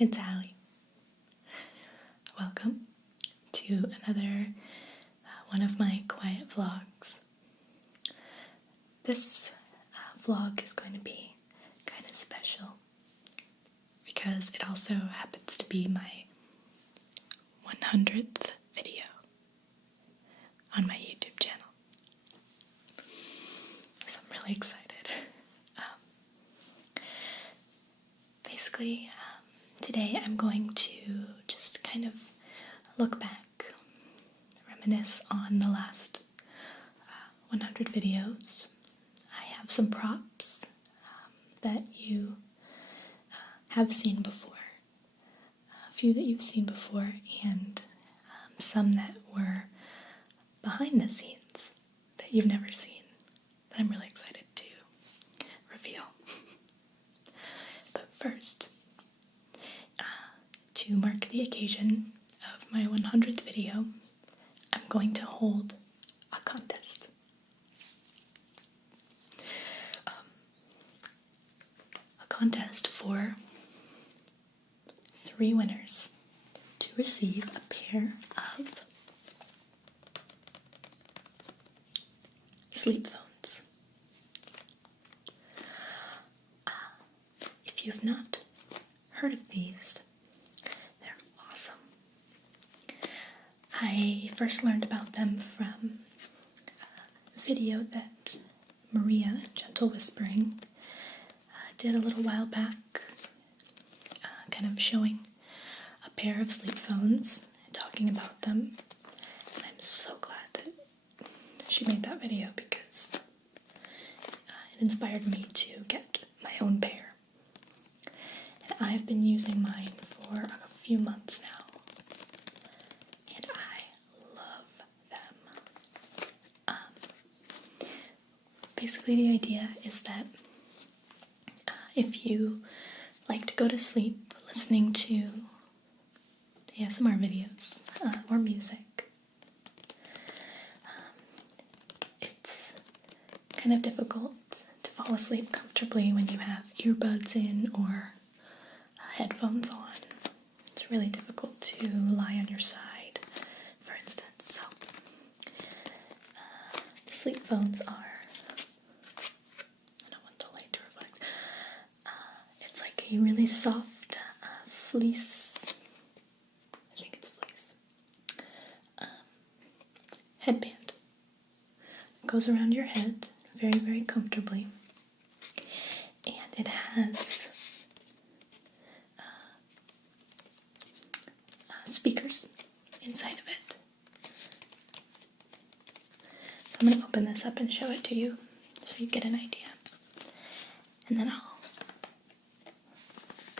it's Allie. Welcome to another one of my quiet vlogs. This vlog is going to be kind of special because it also happens to be my 100th video on my YouTube channel. So I'm really excited. Basically, today I'm going to just kind of look back, reminisce on the last 100 videos. I have some props that you have seen before, a few that you've seen before, and some that were behind the scenes that you've never seen, that I'm really excited to reveal. But first, to mark the occasion of my 100th video, I'm going to hold a contest. A contest for 3 winners to receive a pair of sleep phones. If you've not heard of these, they're awesome. I first learned about them from a video that Maria, Gentle Whispering, did a little while back, kind of showing a pair of sleep phones and talking about them. And I'm so glad that she made that video because it inspired me to get my own pair. And I've been using mine for a few months now, and I love them. Basically the idea is that if you like to go to sleep listening to ASMR videos or music, it's kind of difficult to fall asleep comfortably when you have earbuds in or headphones on. It's really difficult to lie on your side, for instance. So, the sleep phones are, I don't want the light to reflect, it's like a really soft fleece, I think it's fleece, headband that goes around your head very, very comfortably, and it has speakers inside of it. So I'm going to open this up and show it to you so you get an idea. And then I'll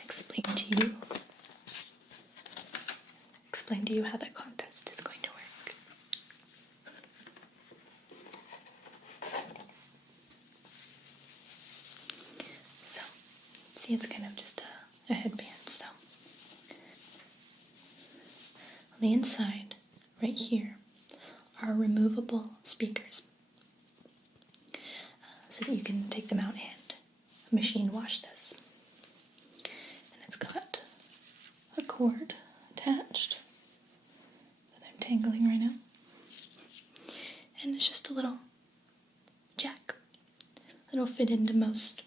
explain to you how the contest is going to work. So, see, it's kind of just a headband, so on the inside, right here, are removable speakers so that you can take them out and machine wash this. And it's got a cord attached that I'm tangling right now. And it's just a little jack that'll fit into most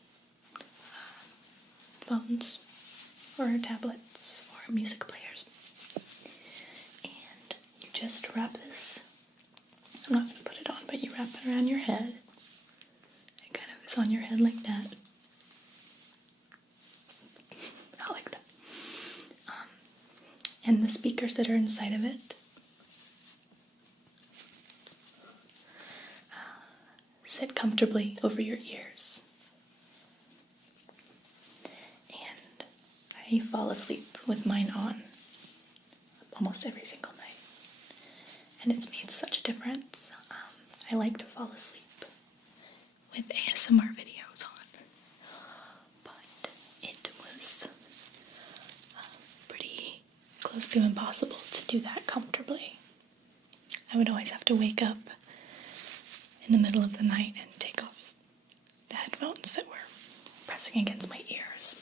phones or tablets or music players. Just wrap this, I'm not going to put it on, but you wrap it around your head. It kind of is on your head like that. I like that. And the speakers that are inside of it sit comfortably over your ears. And I fall asleep with mine on almost every single night. And it's made such a difference. I like to fall asleep with ASMR videos on, but it was pretty close to impossible to do that comfortably. I would always have to wake up in the middle of the night and take off the headphones that were pressing against my ears.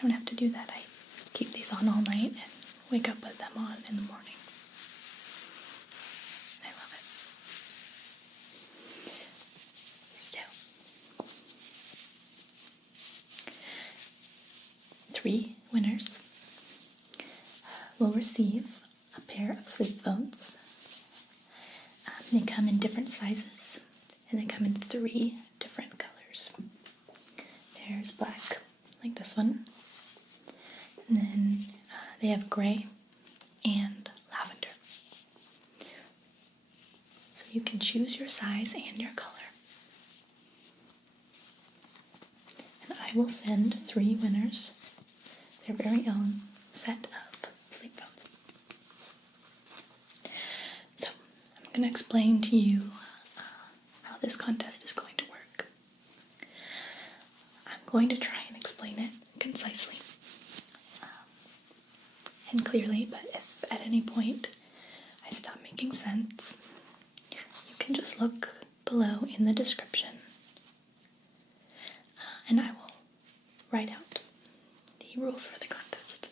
don't have to do that. I keep these on all night and wake up with them on in the morning. I love it. So, 3 winners will receive a pair of sleep phones. They come in different sizes, and they come in 3 different colors. There's black, like this one, and then they have gray and lavender. So you can choose your size and your color. And I will send 3 winners their very own set of sleep phones. So I'm going to explain to you how this contest is going to work. I'm going to try and explain it concisely and clearly, but if at any point I stop making sense, you can just look below in the description and I will write out the rules for the contest.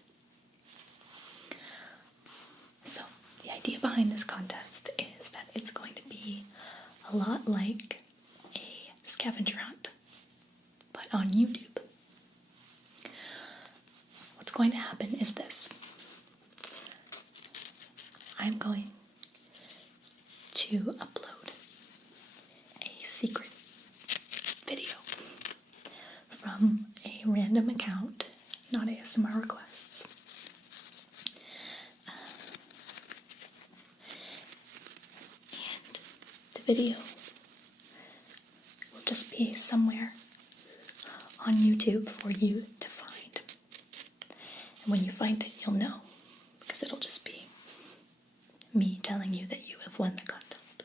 So, the idea behind this contest is that it's going to be a lot like a scavenger hunt, but on YouTube. What's going to happen is this. I'm going to upload a secret video from a random account, not ASMR requests. And the video will just be somewhere on YouTube for you to find. And when you find it, you'll know, because it'll just be me telling you that you have won the contest,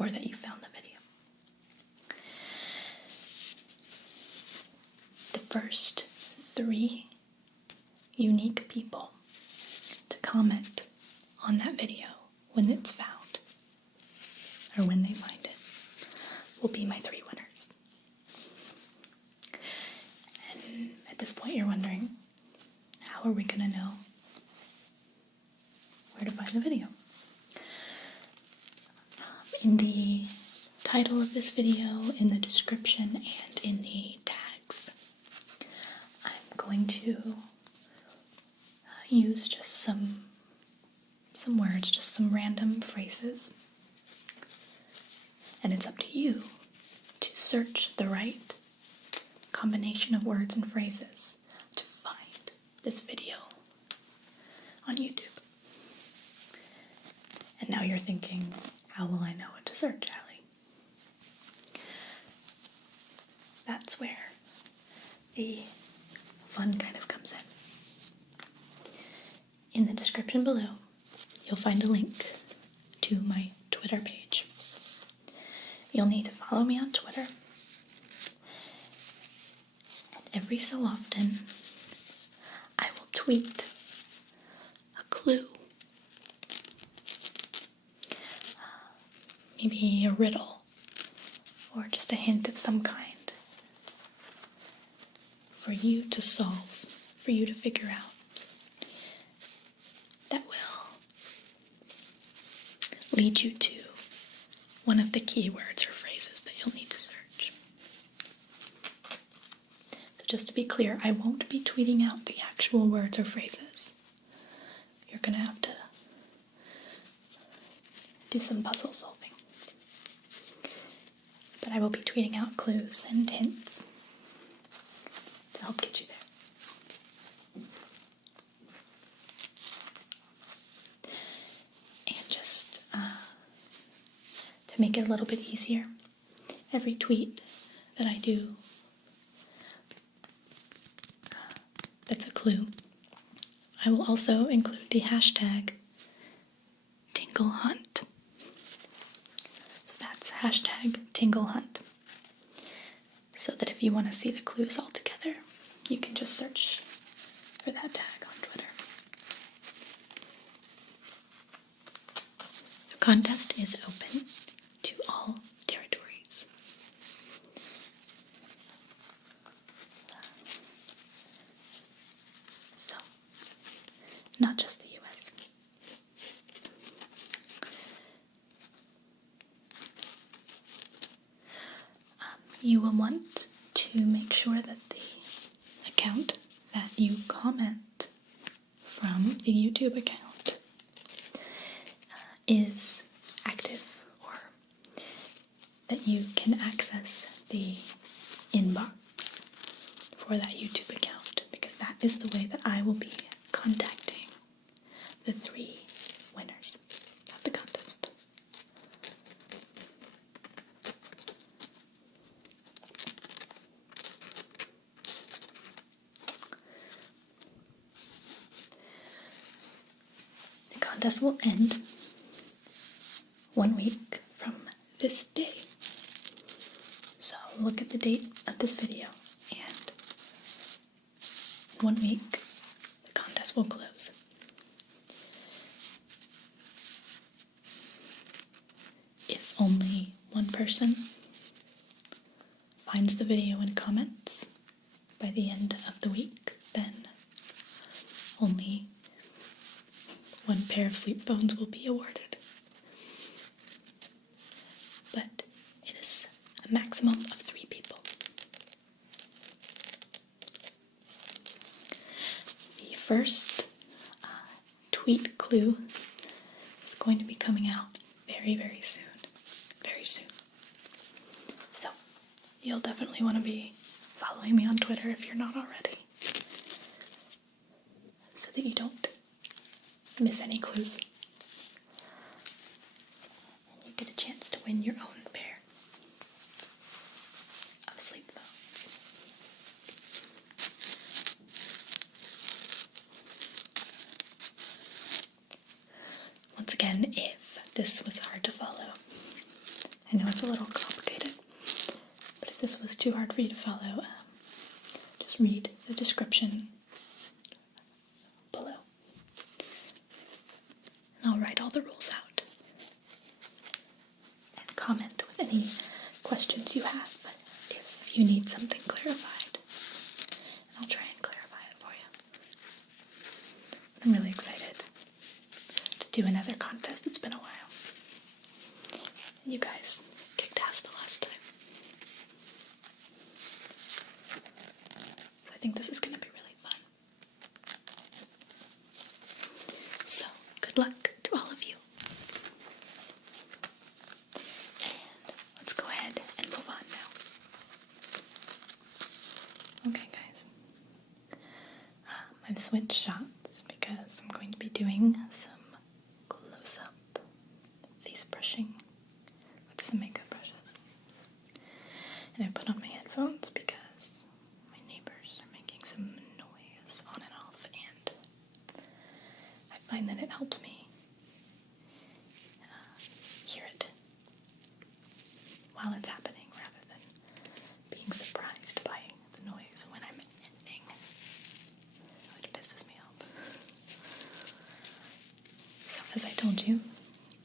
or that you found the video. The first 3 unique people to comment on that video when it's found, or when they find it, will be my 3 winners. And at this point you're wondering, how are we going to know where to find the video? In the title of this video, in the description, and in the tags, I'm going to use just some words, just some random phrases. And it's up to you to search the right combination of words and phrases to find this video on YouTube. And now you're thinking, how will I know what to search, Allie? That's where the fun kind of comes in. In the description below, you'll find a link to my Twitter page. You'll need to follow me on Twitter. And every so often, I will tweet a clue. Maybe a riddle, or just a hint of some kind, for you to solve, for you to figure out, that will lead you to one of the keywords or phrases that you'll need to search. So just to be clear, I won't be tweeting out the actual words or phrases. You're going to have to do some puzzle solving. But I will be tweeting out clues and hints to help get you there. And just to make it a little bit easier, every tweet that I do that's a clue, I will also include the hashtag tinglehunt. So that's hashtag tinglehunt. So that if you want to see the clues all together, you can just search for that tag on Twitter. The contest is open to all territories. not just the US. You will want to make sure that the account that you comment from, the YouTube account, is active, or that you can access the inbox for that YouTube account, because that is the way that I will be contacting the 3 winners of the contest. The contest will end 1 week from this day. So look at the date of this video, and in 1 week the contest will close. If only one person finds the video and comments by the end of the week, then only 1 pair of sleep phones will be awarded. But it is a maximum of 3 people. The first tweet clue is going to be coming out very, very soon. Very soon. So, you'll definitely want to be following me on Twitter if you're not already, so that you don't miss any clues. And you get a chance to win your own pair of sleep phones. Once again, if this was hard to follow, I know it's a little complicated, but if this was too hard for you to follow, just read the description below. And I'll write all the rules out. And comment with any questions you have if you need something clarified. And I'll try and clarify it for you. I'm really excited to do another contest. It's been a while. And you guys kicked ass the last time. So I think this is going to be really fun. So, good luck to all of you. And let's go ahead and move on now. Okay, guys. I've switched shots because I'm going to be doing some close-up face brushing with some makeup brushes. And I put on my headphones because my neighbors are making some noise on and off, and I find that it helps me hear it while it's happening, rather than being surprised by the noise when I'm editing, which pisses me off. So, as I told you,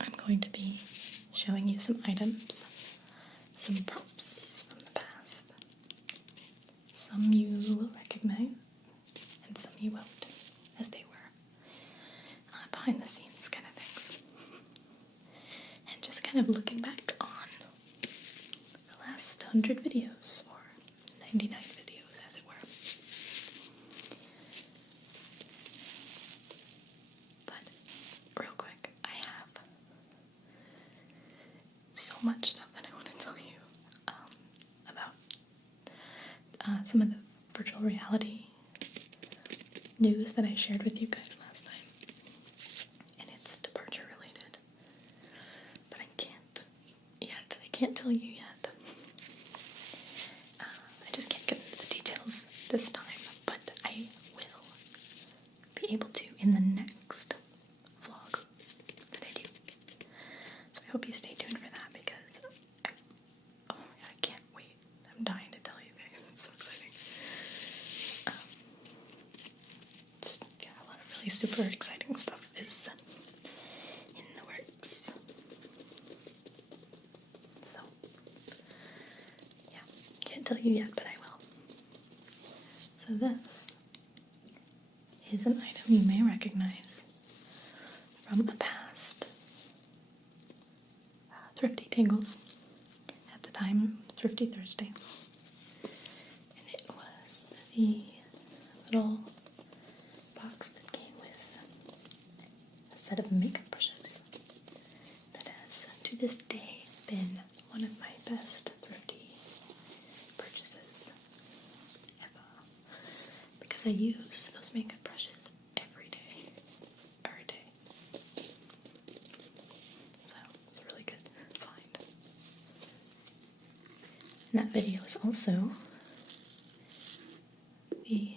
I'm going to be showing you some items, some props from the past. Some you will recognize, and some you won't, as they were behind the scenes kind of things. And just kind of looking back on the last 100 videos, or 99 videos as it were. But real quick, I have so much stuff that I want to tell you about some of the virtual reality news that I shared with you guys last time. And it's departure related. But I can't yet. I can't tell you yet. I just can't get into the details this time. But I will be able to in the next vlog that I do. So I hope you stay tuned for that, because I can't wait. I'm dying to tell you guys. It's so exciting. Just a lot of really super exciting stuff is in the works. So, yeah, can't tell you yet, but I will. So this is an item you may recognize from a past Thrifty Tingles. At the time, Thrifty Thursday. And it was the little box that came with a set of makeup brushes that has, to this day, been one of my best thrifty purchases ever. Because I use those makeup brushes every day. So it's a really good find. And that video is also the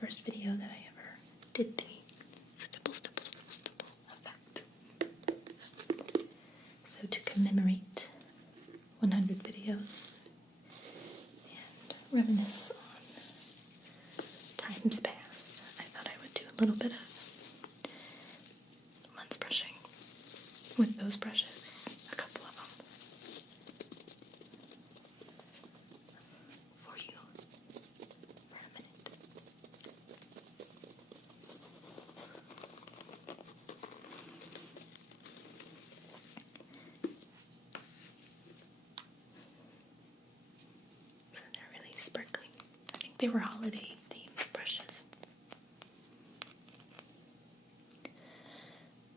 first video that I ever did the stipple effect. So to commemorate 100 videos and reminisce on times past, I thought I would do a little bit of lens brushing with those brushes, a couple of them, for you for a minute. So they're really sparkling. I think they were holiday themed brushes.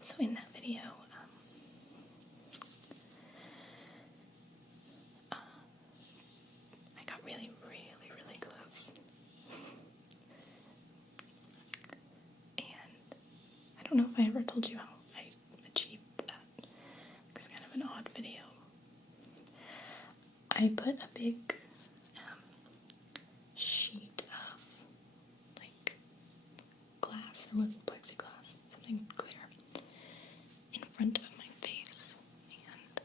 So in that video, I got really close. And I don't know if I ever told you how I achieved that. It's kind of an odd video. I put a big sheet of like glass, or was it plexiglass, something clear, in front of my face, and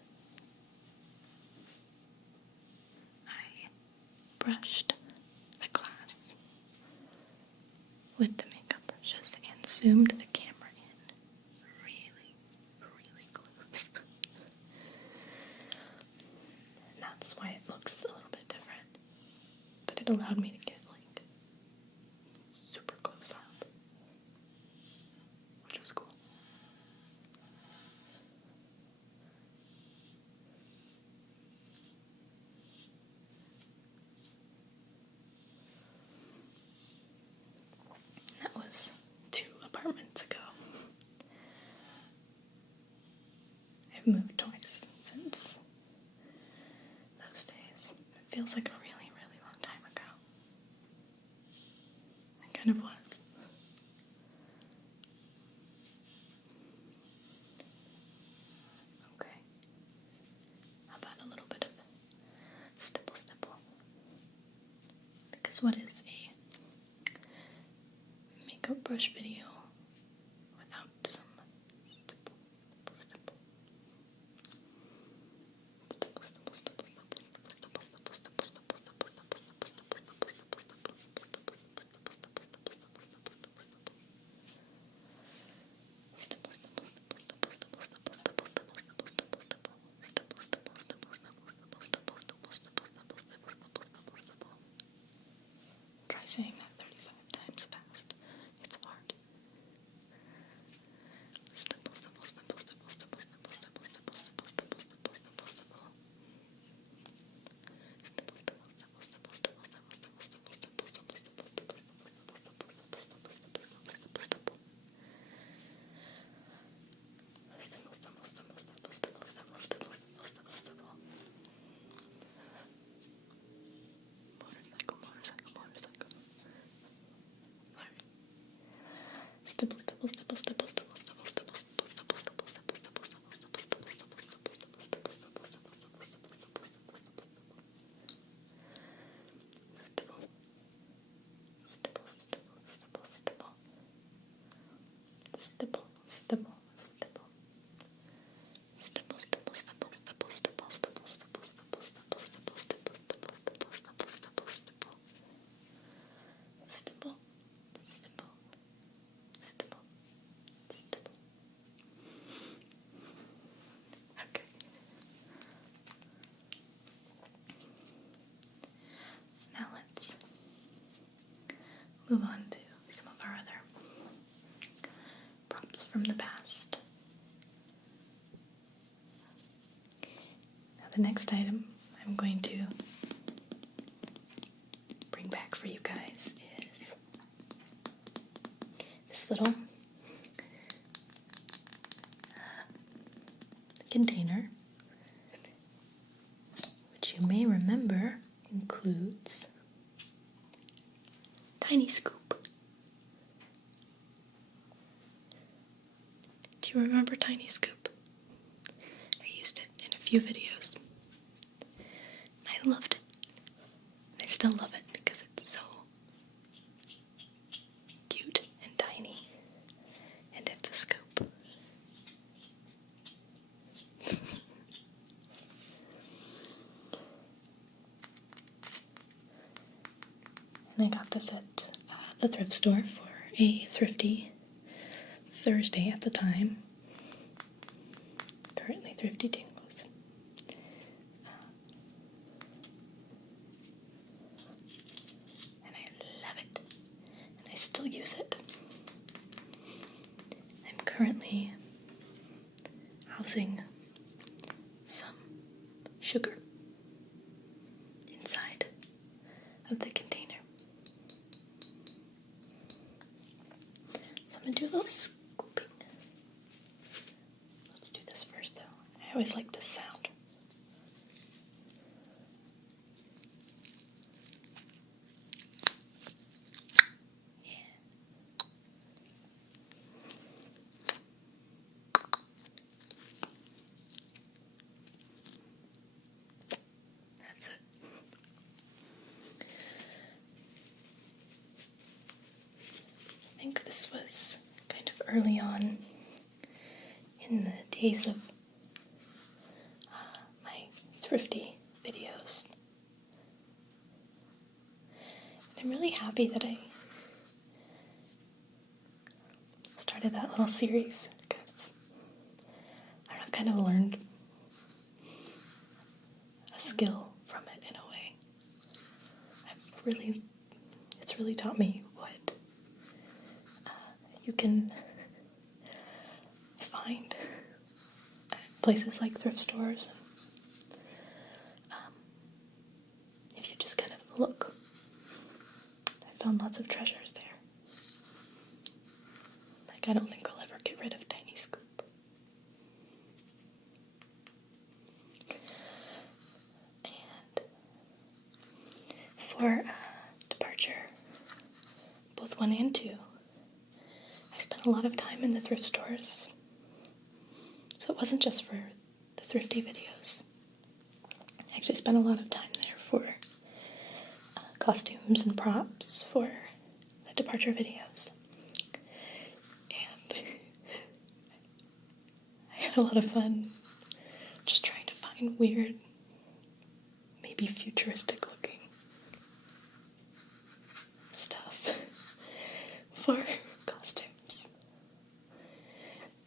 I brushed the glass with the makeup brushes and zoomed the camera in really close. And that's why it looks a little bit different. But it allowed me to get like super close up, which was cool. That was 2 apartments ago. I've moved twice since those days. It feels like a really long time ago. It kind of was. Okay. How about a little bit of stipple? Because what is a makeup brush video without some stipple? Try saying that 35 times fast. It's hard. Stipple. Move on to some of our other props from the next item I'm going to bring back for you guys is this little container, which you may remember includes Tiny Scoop. Do you remember Tiny Scoop? I used it in a few videos. I loved it. I still love it because it's so cute and tiny. And it's a scoop. And I got this at the thrift store for a thrifty Thursday at the time. Currently Thrifty Tingles. And I love it. And I still use it. I'm currently housing some sugar inside of the container. So I'm going to do a little scooping. Let's do this first though. I always like this sound. That's it. I think this was kind of early on in the days of my thrifty videos. And I'm really happy that I started that little series because I don't know, I've kind of learned a skill from it in a way. It's really taught me what you can find at places like thrift stores. If you just kind of look, I found lots of treasures there. Like, I don't think I'll ever get rid of Tiny Scoop. And for departure, both 1 and 2, I spent a lot of time in the thrift stores. So it wasn't just for the thrifty videos. I actually spent a lot of time there for costumes and props for the departure videos. And I had a lot of fun just trying to find weird, maybe futuristic looking stuff for costumes.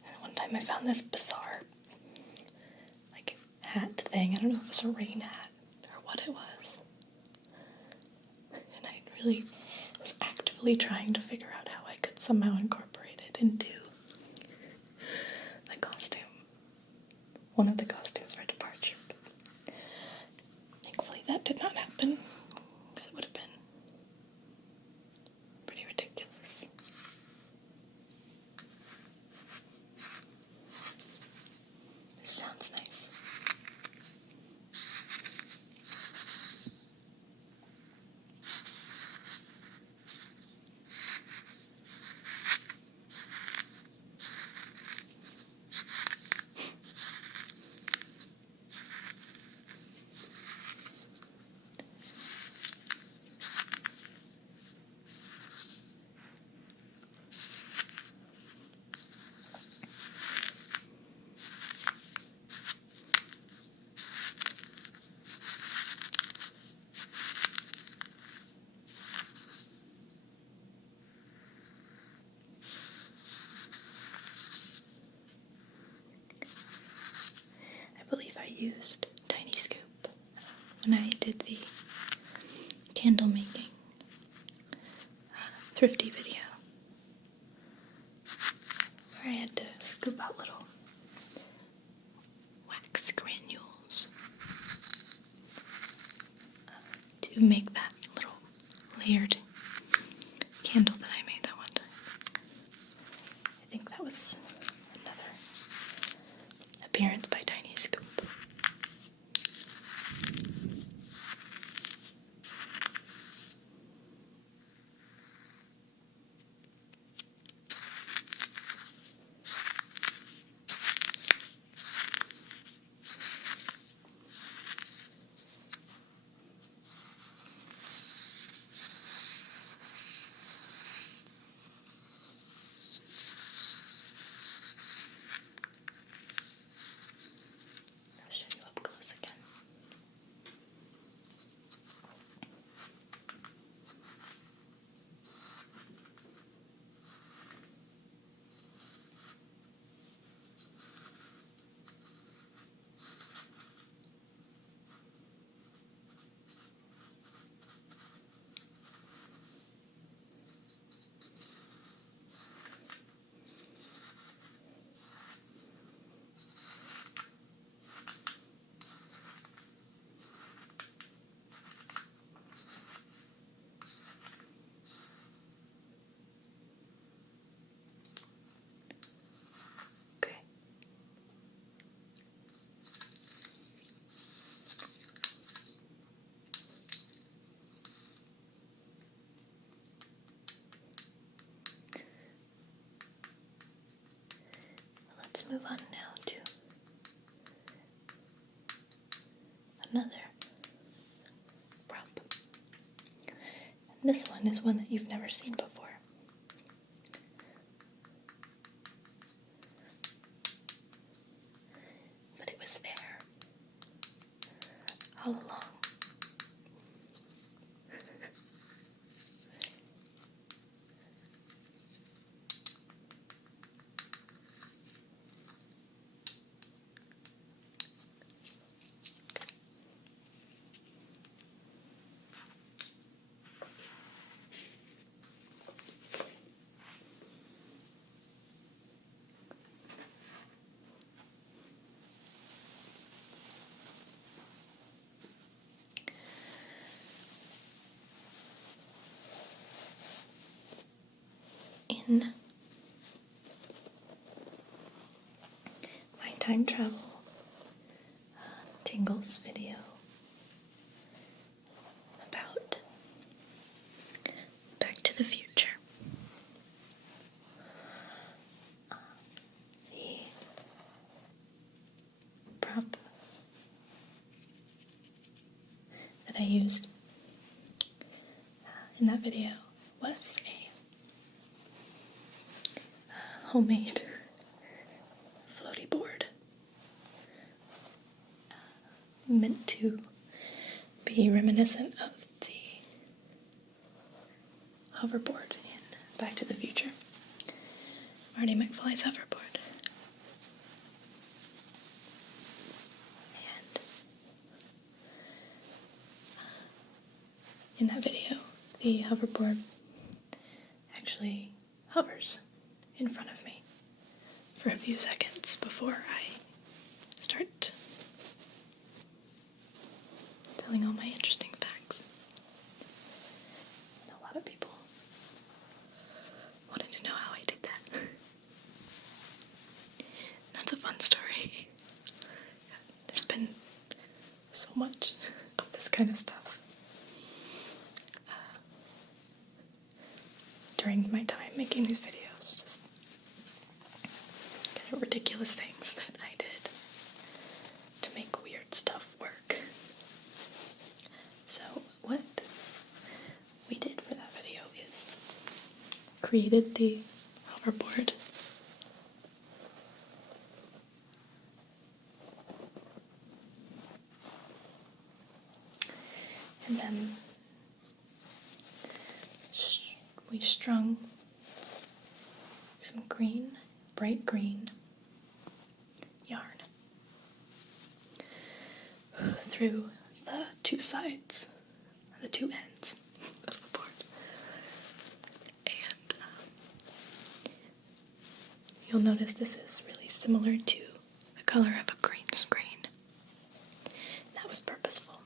And one time I found this bizarre, like, hat thing. I don't know if it was a rain hat or what it was. And I really was actively trying to figure out how I could somehow incorporate it into the costume. One of the costumes for departure. But thankfully that did not happen, because it would have been pretty ridiculous. This sounds nice. Used Tiny Scoop when I did the candle making thrifty video, where I had to scoop out little wax granules layered candle that I made that one time. I think that was another appearance by Tiny Scoop. I'll show you up close again. Okay. Let's move on now to another prop. And this one is one that you've never seen before. But it was there all along. In my time travel tingles video about Back to the Future, the prop that I used in that video was a homemade floaty board, meant to be reminiscent of the hoverboard in Back to the Future, Marty McFly's hoverboard. And in that video, the hoverboard actually hovers in front of me for a few seconds before I start telling all my interesting facts. And a lot of people wanted to know how I did that. That's a fun story. There's been so much of this kind of stuff during my time making these videos. Kind of ridiculous things that I did to make weird stuff work. So what we did for that video is created the hoverboard, and then we strung some green, bright green yarn through the two sides, the two ends of the board. And you'll notice this is really similar to the color of a green screen. That was purposeful.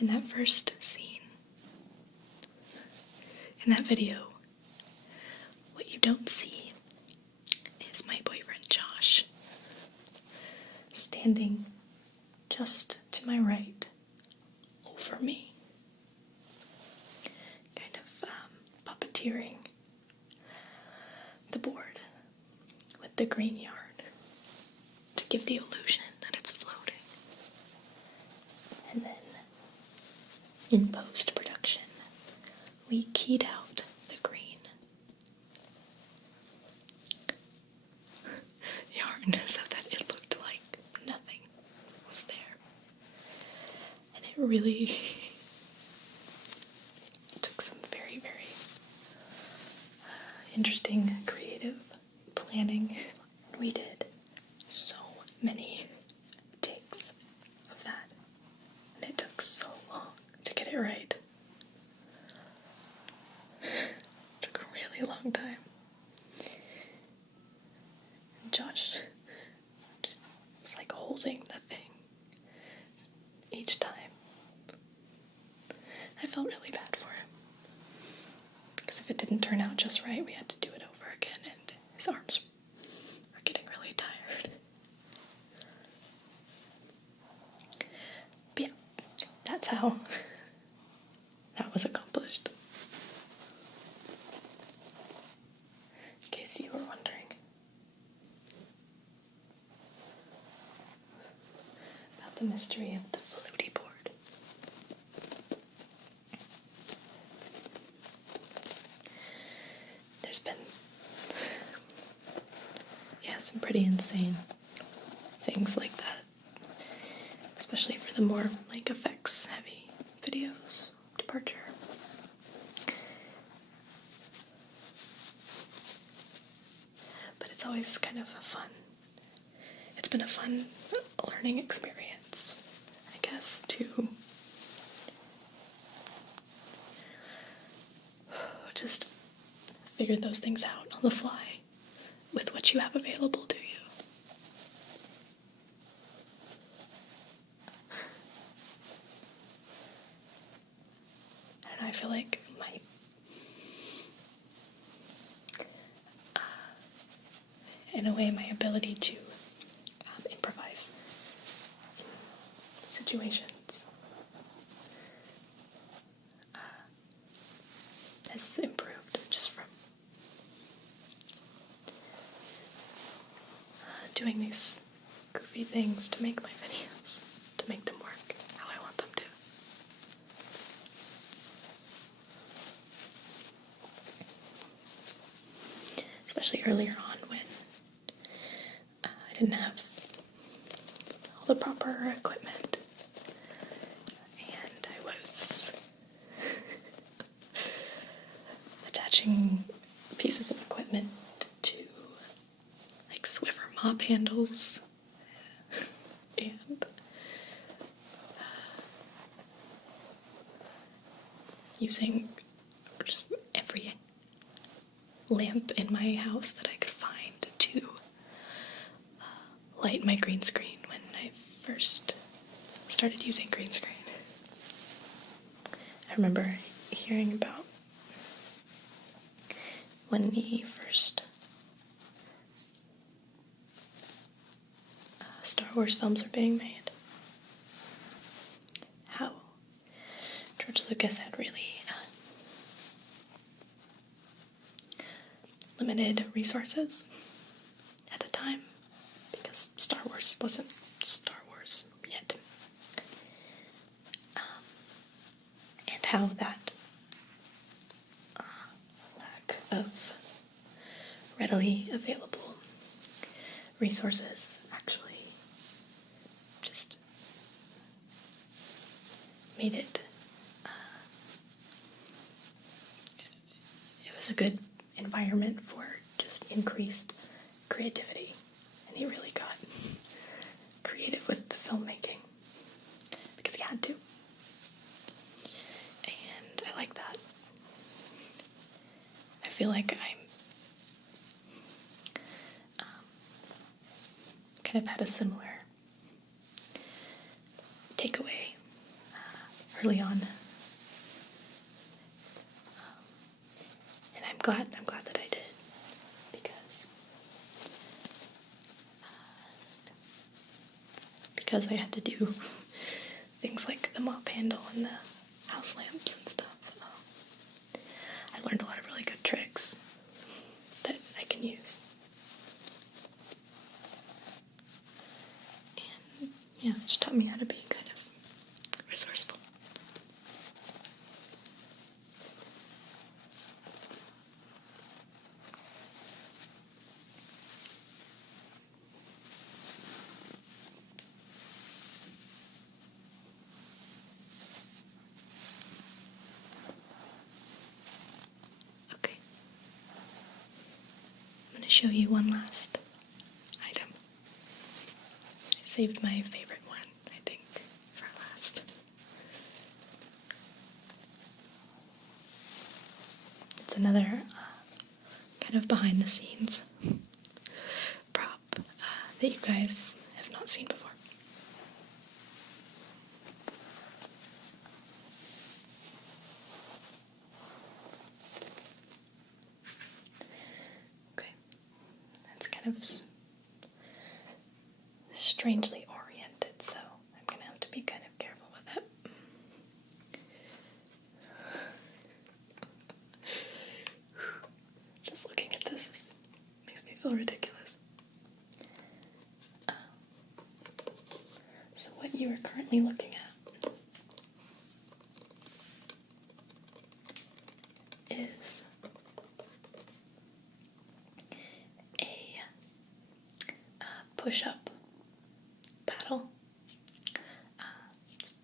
in that first scene, in that video, what you don't see is my boyfriend Josh standing just to my right over me, kind of puppeteering the board with the green yarn to give the illusion that it's floating. And then in post-production, we keyed out the green yarn so that it looked like nothing was there. And it really took some very, very interesting creative planning. We did so many takes of that, and it took so long to get it right. It took a really long time. And Josh just was like holding that thing each time. I felt really bad for him, because if it didn't turn out just right, we had to do it over again, and his arms were getting really tired. But yeah, that's how that was accomplished. In case you were wondering about the mystery of the floaty board. There's been, some pretty insane things like that, especially for the more effects heavy videos. Departure. But it's always kind of it's been a fun learning experience, I guess, to just figure those things out on the fly with what you have available to you. And I feel like in a way, my ability to improvise in situations has improved just from doing these goofy things to make my videos, to make them work how I want them to. Especially earlier on when I didn't have all the proper equipment, and I was attaching pieces of equipment to Swiffer mop handles and using just every lamp in my house that I could find to light my green screen when I first started using green screen. I remember hearing about when the first Star Wars films were being made, how George Lucas had really limited resources at the time, because Star Wars wasn't Star Wars yet. And how that lack of readily available resources actually just made it, it was a good environment for just increased creativity, and he really got creative with the filmmaking because he had to, and I like that. I feel like I'm kind of had a similar takeaway early on. And I'm glad that I did, because I had to do things like the mop handle and the house lamps and stuff. I learned a lot of really good tricks that I can use. And yeah, it just taught me how to be kind of resourceful. Okay. I'm going to show you one last item. I saved my favorite one, I think, for last. It's another kind of behind the scenes prop that you guys have not seen before. Okay, that's kind of strangely oriented, so I'm gonna have to be kind of careful with it. Just looking at this makes me feel ridiculous. So what you are currently looking at is a push-up paddle.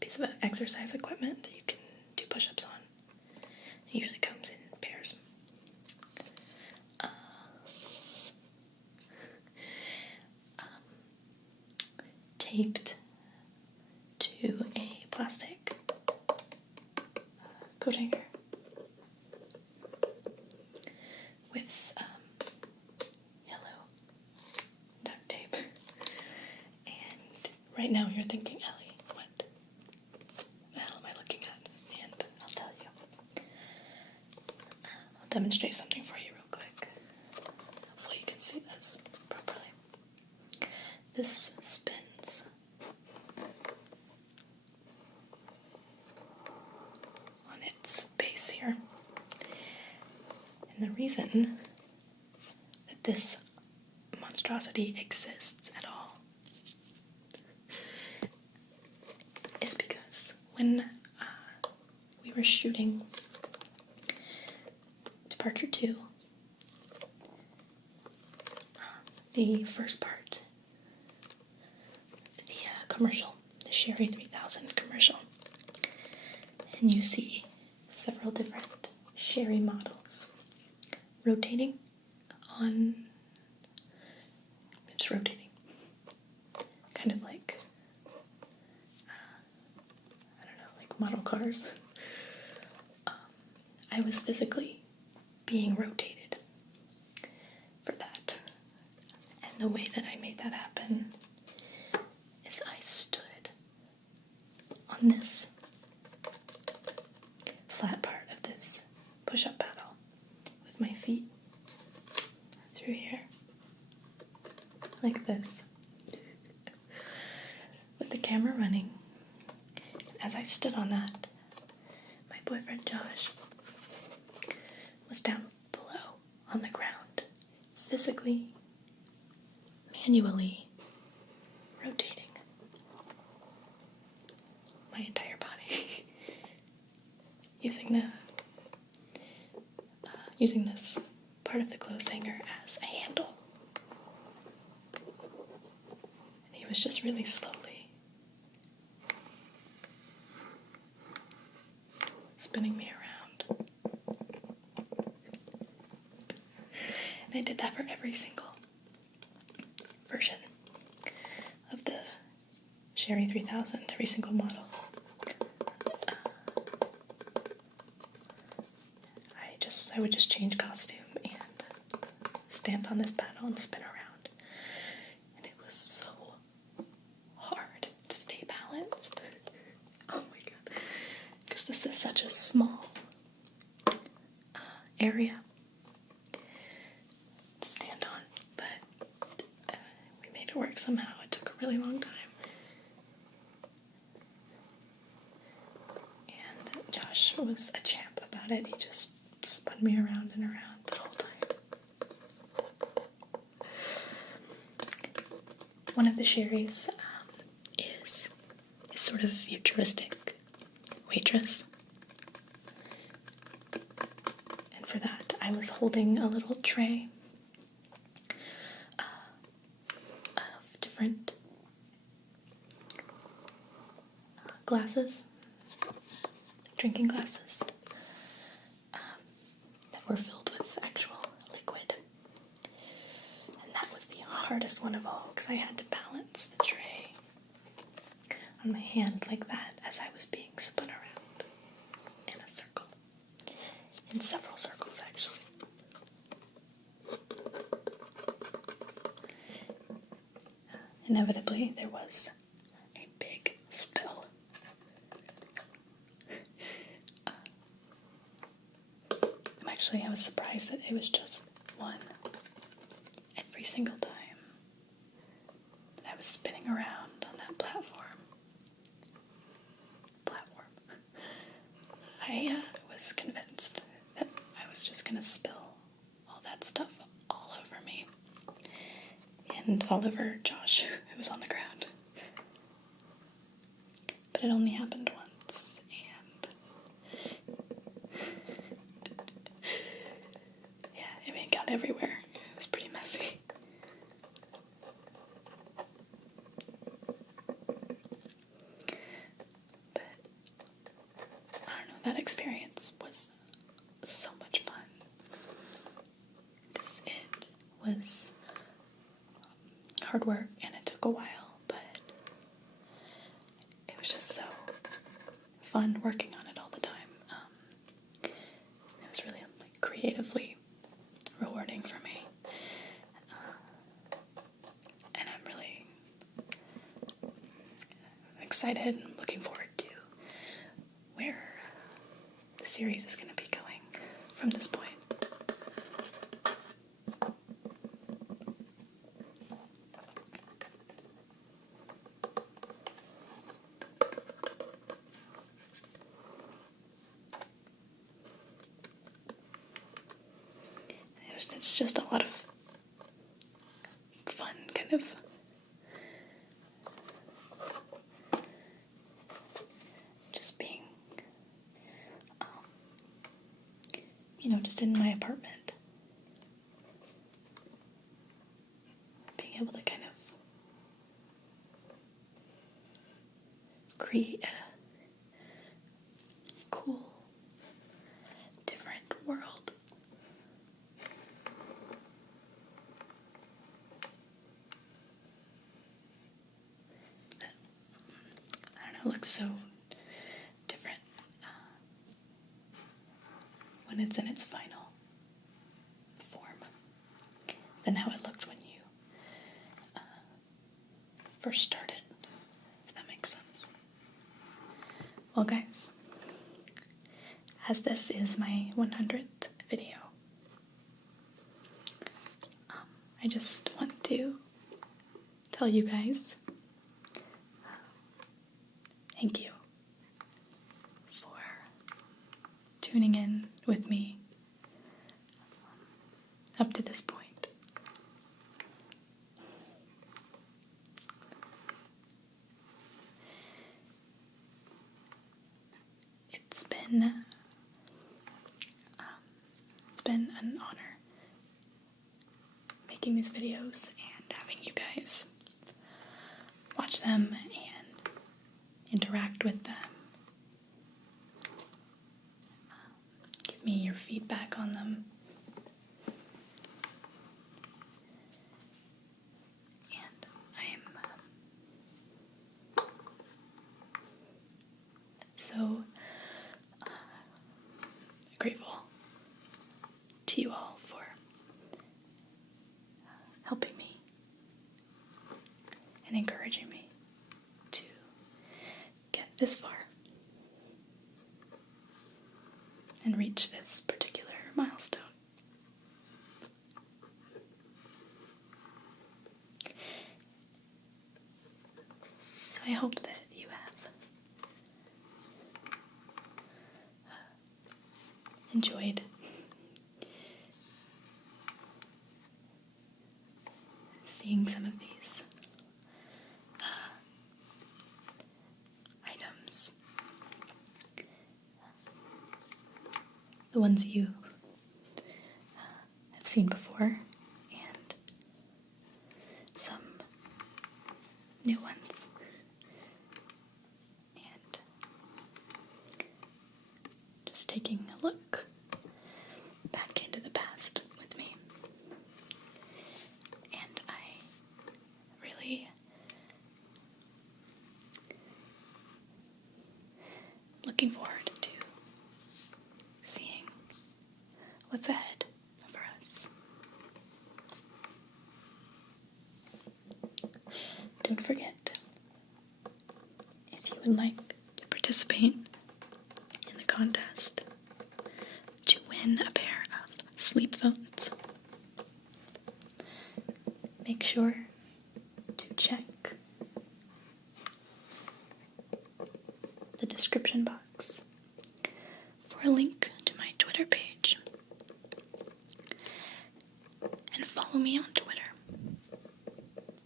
Piece of exercise equipment that you can do push-ups on. It usually comes in pairs. Taped to a plastic coat hanger with yellow duct tape. And right now you're thinking, Ellie, what the hell am I looking at? And I'll tell you. I'll demonstrate something for you real quick. Hopefully you can see this properly. This spins on its base here. And the reason that this monstrosity exists at all is because when we were shooting Departure 2, the first part, the commercial, the Sherry 3000 commercial, and you see several different Sherry models rotating on, it's rotating, kind of like, I don't know, like model cars. I was physically being rotated for that. And the way that I made that happen is I stood on this flat part of this push-up paddle with my feet through here, like this, with the camera running. As I stood on that, my boyfriend Josh was down below on the ground, physically, manually rotating my entire body using this part of the clothes hanger as a handle. And he was just really slowly spinning me around. And I did that for every single version of the Sherry 3000, every single model. I would just change costume and stand on this paddle and spin around. And it was so hard to stay balanced. Oh my god. this is such a small area to stand on, but we made it work somehow. It took a really long time. And Josh was a champ about it. He just spun me around and around the whole time. One of the Sherrys is sort of futuristic waitress. And for that, I was holding a little tray of different glasses, drinking glasses, that were filled with actual liquid. And that was the hardest one of all, because I had to balance the tray on my hand like that as I was being spun around in a circle. In several circles, actually. Inevitably, there was a big spill. I was surprised that it was just one every single time that I was spinning around on that platform. I was convinced that I was just going to spill all that stuff all over me and all over Josh, who was on the ground. But it only happened once, and yeah, it got everywhere. It was pretty messy. But I don't know, that experience was so much fun because it was hard work and it took a while, but it was just so fun working on it all the time. It was really creatively rewarding for me, and I'm really excited and looking forward to where the series is going to be going from this point. It's just a lot of fun, kind of just being, just in my apartment, being able to kind of create a cool, different world. It looks so different when it's in its final form than how it looked when you first started, if that makes sense. Well, guys, as this is my 100th video, I just want to tell you guys thank you for tuning in with me up to this point. It's been an honor making these videos and having you guys watch them and interact with them. Give me your feedback on them. And I am so grateful to you all for helping me and encouraging me to get this far. and reach this particular milestone. So I hope that you have enjoyed seeing some of these items, the ones you have seen before, and some new ones, and just taking a look back into the past with me. And I really looking forward to seeing what's ahead for us. Don't forget, if you would like to participate in the contest to win a pair of sleep phones, make sure to check the description box for a link to my Twitter page, and follow me on Twitter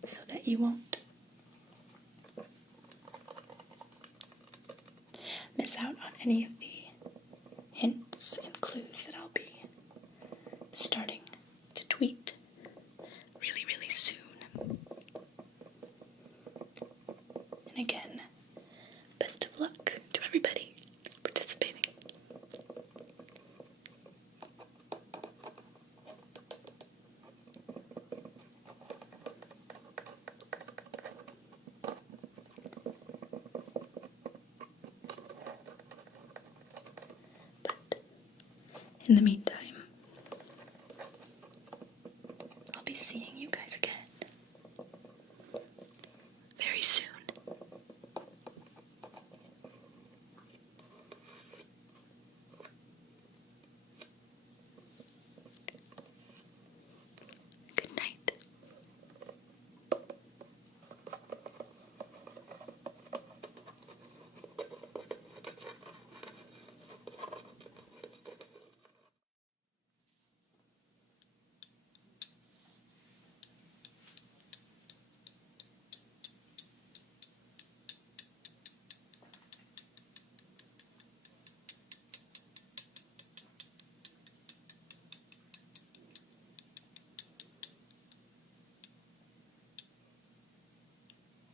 so that you won't miss out on any of the hints and clues that I'll be starting to tweet really, really soon. And again, best of luck to everybody participating. But in the meantime,